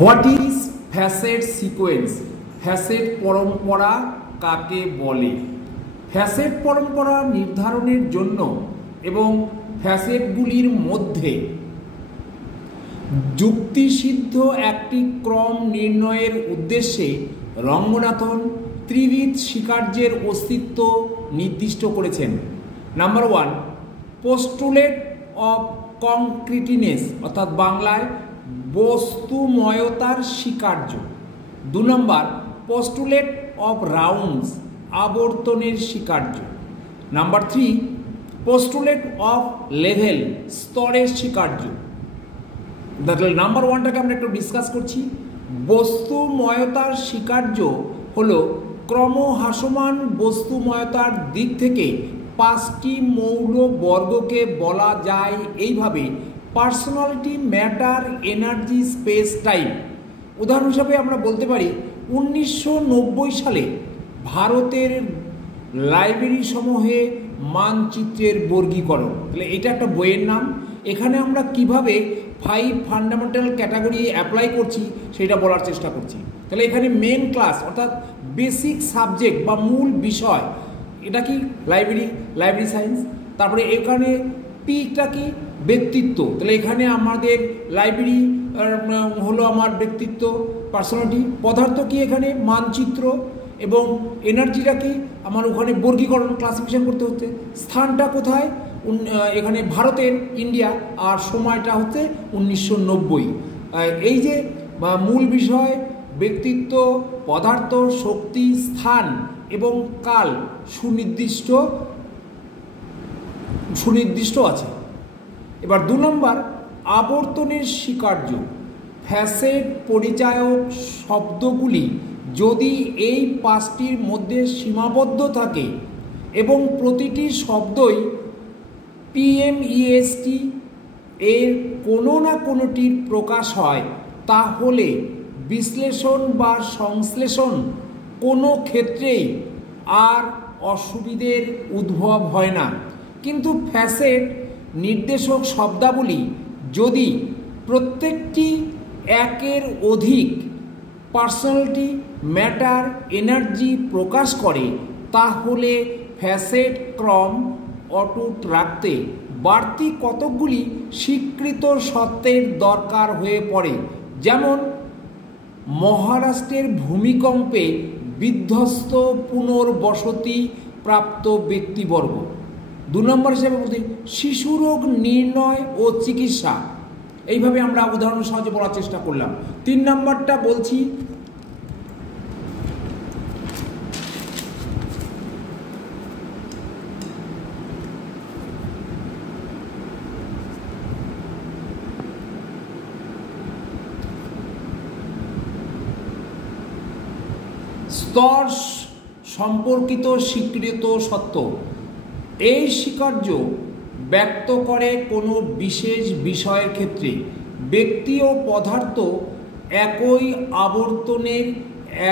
What is facet sequence? Facet পরম্পরা কাকে বলে? ফ্যাসেট পরম্পরা নির্ধারণের জন্য এবং ফ্যাসেটগুলির মধ্যে যুক্তিসিদ্ধ একটি ক্রম নির্ণয়ের উদ্দেশ্যে রঙ্গনাথন ত্রিবিধ স্বীকার্যের অস্তিত্ব নির্দিষ্ট করেছেন। নাম্বার 1, পোস্টুলেট অফ কংক্রিটিনেস, অর্থাৎ বাংলায় বস্তুময়তার স্বীকার্য। 2 নম্বর, পোস্টুলেট অফ রাউন্ডস, আবর্তনের স্বীকার্য। নাম্বার 3, পোস্টুলেট অফ লেভেল, স্তরের স্বীকার্য। নাম্বার 1টাকে আমরা একটু ডিসকাস করছি। বস্তুময়তার স্বীকার্য হলো ক্রমহ্রাসমান বস্তুময়তার দিক থেকে 5টি মৌল বর্গকে বলা যায় এইভাবে: personality, matter, energy, space, time. উদাহরণ হিসাবে আমরা বলতে পারি 1990 সালে ভারতের লাইব্রেরি সমূহে মানচিত্রের বর্গীকরণ। তাহলে এটা একটা বইয়ের নাম। এখানে আমরা কিভাবে 5 ফান্ডামেন্টাল ক্যাটাগরি অ্যাপ্লাই করছি সেটা বলার চেষ্টা করছি। তাহলে এখানে মেন ক্লাস অর্থাৎ বেসিক সাবজেক্ট বা মূল বিষয়, এটা কি লাইব্রেরি সায়েন্স। তারপরে এখানে পিটা কি ব্যক্তিত্ব। তাহলে এখানে আমাদের লাইব্রেরি হলো আমার ব্যক্তিত্ব, পার্সোনালিটি। পদার্থ কি এখানে মানচিত্র, এবং এনার্জিটা কি আমার ওখানে বর্গীকরণ, ক্লাসিফিকেশন করতে হচ্ছে। স্থানটা কোথায়? এখানে ভারতের, ইন্ডিয়া। আর সময়টা হচ্ছে 1990। এই যে মূল বিষয়, ব্যক্তিত্ব, পদার্থ, শক্তি, স্থান এবং কাল সুনির্দিষ্ট আছে। এবার 2 নম্বর, আবর্তনের স্বীকার্য। ফ্যাসেট পরিচায়ক শব্দগুলি যদি এই 5টির মধ্যে সীমাবদ্ধ থাকে এবং প্রতিটি শব্দই PMEST এর কোনো না কোনোটির প্রকাশ হয়, তাহলে বিশ্লেষণ বা সংশ্লেষণ কোনো ক্ষেত্রেই আর অসুবিধের উদ্ভব হয় না। কিন্তু ফ্যাসেট নির্দেশক শব্দাবলী যদি প্রত্যেকটি একের অধিক পার্সোনালিটি, ম্যাটার, এনার্জি প্রকাশ করে, তাহলে ফ্যাসেট ক্রম অটুট রাখতে বাড়তি কতকগুলি স্বীকৃত সত্ত্বের দরকার হয়ে পড়ে। যেমন মহারাষ্ট্রের ভূমিকম্পে বিধ্বস্ত পুনর্বসতি প্রাপ্ত ব্যক্তিবর্গ। 2 নম্বর হিসেবে বলতে শিশুরোগ নির্ণয় ও চিকিৎসা। এইভাবে আমরা উদাহরণ সহজে বলার চেষ্টা করলাম। 3 নম্বরটা বলছি স্তর সম্পর্কিত স্বীকৃত সত্য। এই স্বীকার্য ব্যক্ত করে কোনো বিশেষ বিষয়ের ক্ষেত্রে ব্যক্তি ও পদার্থ একই আবর্তনের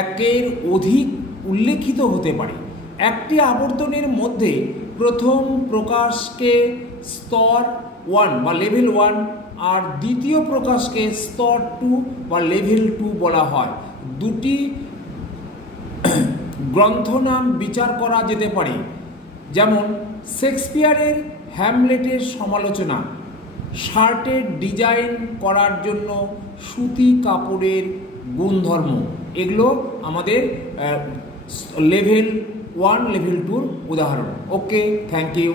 একের অধিক উল্লেখিত হতে পারে। একটি আবর্তনের মধ্যে প্রথম প্রকাশকে স্তর 1 বা লেভেল 1 আর দ্বিতীয় প্রকাশকে স্তর 2 বা লেভেল 2 বলা হয়। 2টি গ্রন্থ নাম বিচার করা যেতে পারে, যেমন শেক্সপিয়ারের হ্যামলেটের সমালোচনা, শার্টের ডিজাইন করার জন্য সুতি কাপড়ের গুণধর্ম। এগুলো আমাদের লেভেল 1, লেভেল 2 উদাহরণ। ওকে, থ্যাংক ইউ।